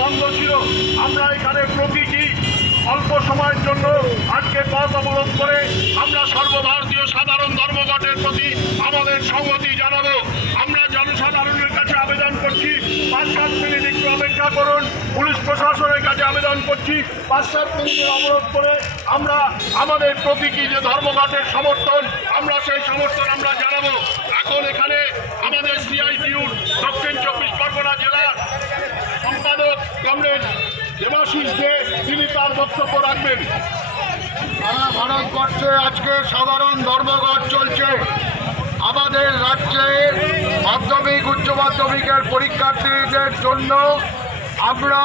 বন্ধ ছিল। আমরা এখানে প্রতীকী অল্প সময়ের জন্য আজকে পথ অবরোধ করে আমরা সর্বভারতীয় সাধারণ ধর্মঘটের প্রতি আমাদের সংহতি জানাবো। আমরা জনসাধারণের কাছে আবেদন করছি 5-7 মিনিট একটু অপেক্ষা করুন। পুলিশ প্রশাসনের কাছে আবেদন করছি 5-7 মিনিটের অবরোধ করে আমরা আমাদের প্রতীকী যে ধর্মঘটের সমর্থন আমরা সেই সমর্থন আমরা জানাবো। এখন এখানে আমাদের সিআইটিইউর দক্ষিণ 24 পরগনা জেলার সম্পাদক কমরেড দেবাশিস দে তিনি তার বক্তব্য রাখবেন। সারা ভারতবর্ষে আজকে সাধারণ ধর্মঘট চলছে। আমাদের রাজ্যে মাধ্যমিক উচ্চ মাধ্যমিকের পরীক্ষার্থীদের জন্য আমরা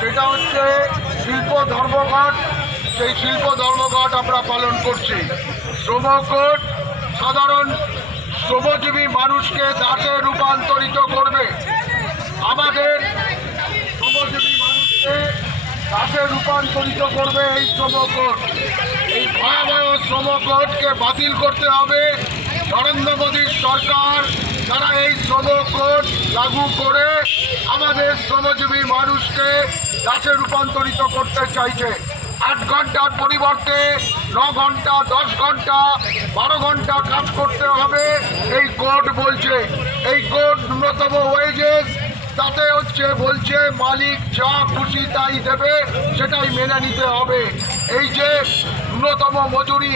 যেটা হচ্ছে শিল্প ধর্মঘট, সেই শিল্প ধর্মঘট আমরা পালন করছি। শ্রমকোট সাধারণ শ্রমজীবী মানুষকে দাসে রূপান্তরিত করবে। আমাদের শ্রমজীবী মানুষকে দাসে রূপান্তরিত করবে এই শ্রমকোট। এই ভয়াবহ শ্রমকোটকে বাতিল করতে হবে। নরেন্দ্র মোদীর সরকার তারা এই শ্রমকোট লাগু করে আমাদের শ্রমজীবী মানুষকে দাসে রূপান্তরিত করতে চাইছে। 8 ঘন্টার পরিবর্তে 9 ঘন্টা, 10 ঘন্টা, 12 ঘন্টা কাজ করতে হবে এই কোর্ট বলছে। এই কোর্ট ন্যূনতম ওয়েজেস তাতে হচ্ছে বলছে মালিক যা খুশি তাই দেবে, সেটাই মেনে নিতে হবে। এই যে ন্যূনতম মজুরি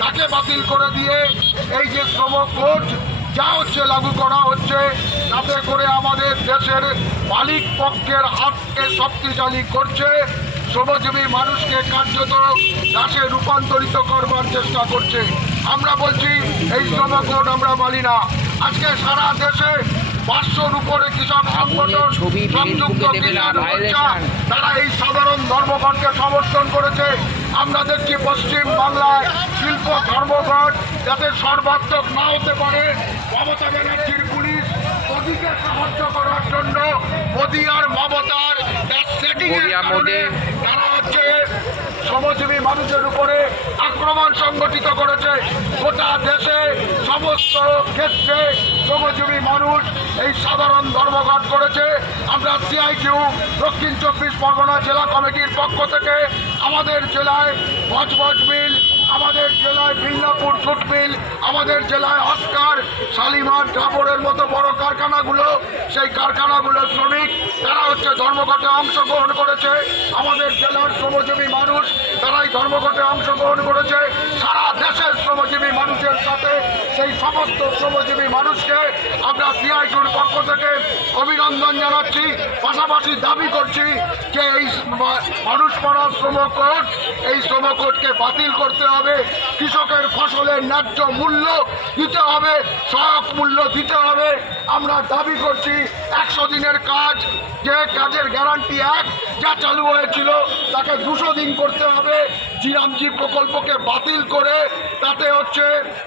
তাকে বাতিল করে দিয়ে এই যে শ্রম কোড যা হচ্ছে লাগু করা হচ্ছে, তাতে করে আমাদের দেশের মালিক পক্ষের হাতকে শক্তিশালী করছে। শ্রমজীবী মানুষকে কার্যত দাসে রূপান্তরিত করবার চেষ্টা করছে। আমরা বলছি এই শ্রম কোড আমরা মানি না। আজকে সারা দেশে 500-র উপরে কৃষক সংগঠন সংযুক্ত কিষাণ মোর্চা তারা এই সাধারণ ধর্মঘটকে সমর্থন করেছে। আমরা দেখছি পশ্চিম বাংলায় শিল্প ধর্মঘট যাতে সর্বাত্মক না হতে পারে, মমতা ব্যানার্জির পুলিশ মোদীকে সাহায্য করার জন্য মোদী আর মমতার সেটিংয়ের কারণে তারা হচ্ছে শ্রমজীবী মানুষের উপরে আক্রমণ সংগঠিত করেছে। গোটা দেশে সমস্ত ক্ষেত্রে শ্রমজীবী মানুষ এই সাধারণ ধর্মঘট করেছে। আমরা সিআইটিইউ দক্ষিণ 24 পরগনা জেলা কমিটির পক্ষ থেকে আমাদের জেলায় বজবজ মিল, আমাদের জেলায় বিল্লাপুর জুট মিল, আমাদের জেলায় অস্কার, শালিমার, ডাবরের মতো বড় কারখানাগুলো, সেই কারখানাগুলোর শ্রমিক তারা হচ্ছে ধর্মঘটে অংশগ্রহণ করেছে। আমাদের জেলার শ্রমজীবী মানুষ তারাই ধর্মঘটে অংশগ্রহণ করেছে। সারা দেশের শ্রমজীবী মানুষের সাথে সেই সমস্ত শ্রমজীবী মানুষকে আমরা সিআইটিইউর পক্ষ থেকে অভিনন্দন জানাচ্ছি। পাশাপাশি দাবি করছি যে এই মানুষ পড়া শ্রমকোট, এই শ্রমকোটকে বাতিল করতে হবে। কৃষকের ফসলের ন্যায্য মূল্য দিতে হবে, সহায়ক মূল্য দিতে হবে। আমরা দাবি করছি 100 দিনের কাজ, যে কাজের গ্যারান্টি যা চালু হয়েছিল তাকে 200 দিন করতে হবে। জিরামজি প্রকল্পকে বাতিল করে তাতে হচ্ছে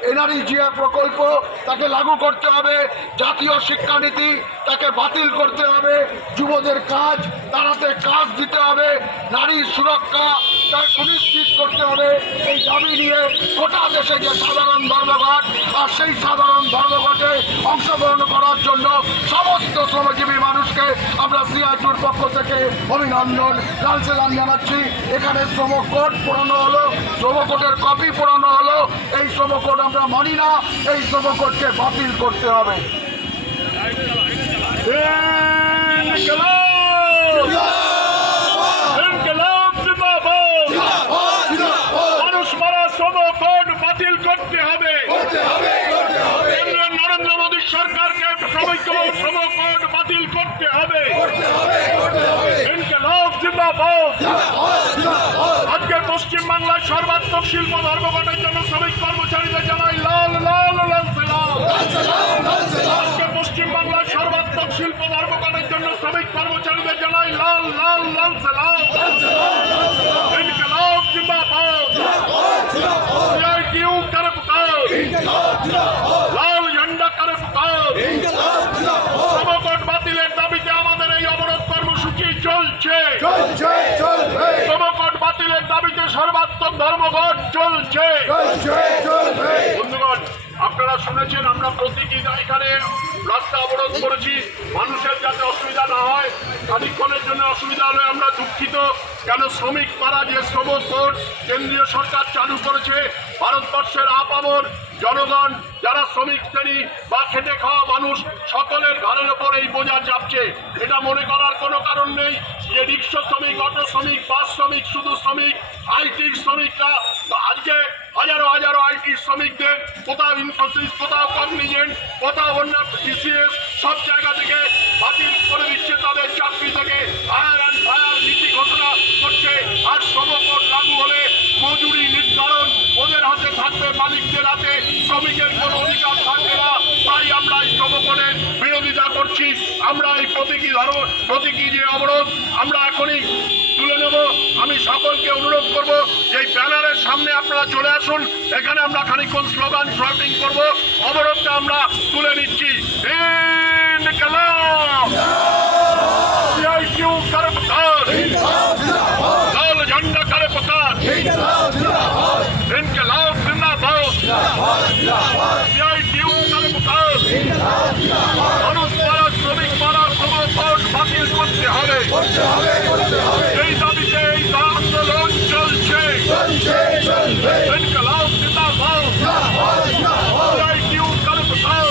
এনআরইজিএ প্রকল্প তাকে লাগু করতে হবে। জাতীয় শিক্ষানীতি তাকে বাতিল করতে হবে। যুবদের কাজ তাড়াতে কাজ দিতে হবে। নারীর সুরক্ষা তার সুনিশ্চিত করতে হবে। এই দাবি নিয়ে গোটা দেশে যে সাধারণ ধর্মঘট, আর সেই সাধারণ ধর্মঘটে অংশগ্রহণ করার জন্য সমস্ত শ্রমজীবী মানুষকে আমরা সিআইটিইউর পক্ষ থেকে অভিনন্দন, লাল সালাম জানাচ্ছি। এখানে শ্রমকোড পড়ানো হলো, শ্রমকোডের কপি পড়ানো হলো। এই শ্রমকোড আমরা মানি না, এই শ্রমকোডকে বাতিল করতে হবে। মানুষ মারা শ্রমকোড বাতিল করতে হবে। নরেন্দ্র মোদীর সরকারকে শ্রমকোড বাতিল করতে হবে। আজকে পশ্চিমবাংলায় সর্বাত্মক শিল্প ধর্মঘটের জন্য শ্রমিক কর্মচারীদের জানাই লাল লাল লাল সালাম। আজকে পশ্চিমবাংলার সর্বাত্মক শিল্প ধর্মঘটের জন্য শ্রমিক কর্মচারীদের জানাই লাল লাল লাল সালাম। ইনকলাব জিন্দাবাদ। সিআইটিইউ করে পুকার, লাল ঝান্ডা করে পুকার। শ্রমকোড বাতিলের দাবিতে আমাদের এই অবরোধ কর্মসূচি চলছে। শ্রমকোড বাতিলের দাবিতে সর্বাত্মক ধর্মঘট চলছে। বন্ধুগণ, আপনারা শুনেছেন আমরা প্রতীকী এখানে রাস্তা অবরোধ করেছি মানুষের যাতে অসুবিধা না হয় খানিকক্ষণের জন্য অসুবিধা হলে আমরা দুঃখিত। কেন শ্রমিক পাড়া যে শ্রম কোড কেন্দ্রীয় সরকার চালু করেছে, ভারতবর্ষের আপামর জনগণ যারা শ্রমিক শ্রেণী বা খেটে খাওয়া মানুষ সকলের ঘাড়ের ওপর এই বোঝা চাপছে। এটা মনে করার কোনো কারণ নেই যে রিক্সা শ্রমিক, অটো শ্রমিক, বাস শ্রমিক, শুধু শ্রমিক, আইটির শ্রমিকরা আজকে হাজারো হাজারো আইটি শ্রমিকদের কোথাও ইনফোসিস, কোথাও কগনিজেন্ট, কোথাও অন্য টিসিএস সব জায়গা থেকে বাতিল করে দিচ্ছে তাদের চাকরি থেকে। হায়ার অ্যান্ড ফায়ার নীতি ঘোষণা করছে। আর শ্রম কোড লাগু হলে মজুরি নির্ধারণ ওদের হাতে থাকবে, মালিকদের হাতে। শ্রমিকের কোনো অধিকার থাকবে না। তাই আমরা এই শ্রম কোডের বিরোধিতা করছি। আমরা এই প্রতীকী যে অবরোধ আমরা এখনই তুলে নেব। আমি সকলকে অনুরোধ করব যে এই ব্যানারের সামনে আপনারা চলে আসুন। এখানে আমরা খানিকক্ষণ স্লোগান শর্টিং করব। অবরোধটা আমরা তুলে নিচ্ছি। লাল ঝন্ডা করে প্রকাশ, ইনকলাব জিন্দাবাদ, সিআইটিইউ করে প্রকাশ। মানুষ পাড়া, শ্রমিক পাড়া শ্রম কোড বাতিল করতে হবে। এই দাবিতে এই আন্দোলন চলছে। ইনকলাব জিন্দাবাদ, সিআইটিইউ করে প্রকাশ।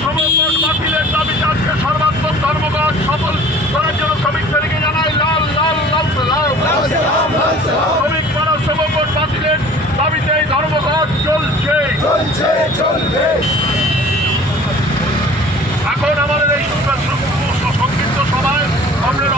শ্রম কোড বাতিলের দাবিতে আজকে সর্বাত্মক ধর্মঘট সফল করার জন্য শ্রমিক শ্রেণীকে জানাই লাল লাল লাল লাল। শ্রমিক পাড়া শ্রম কোড বাতিলের দাবিতে এই ধর্মঘট চলছে। এখন আমাদের এই সংক্ষিপ্ত সভায় আমরা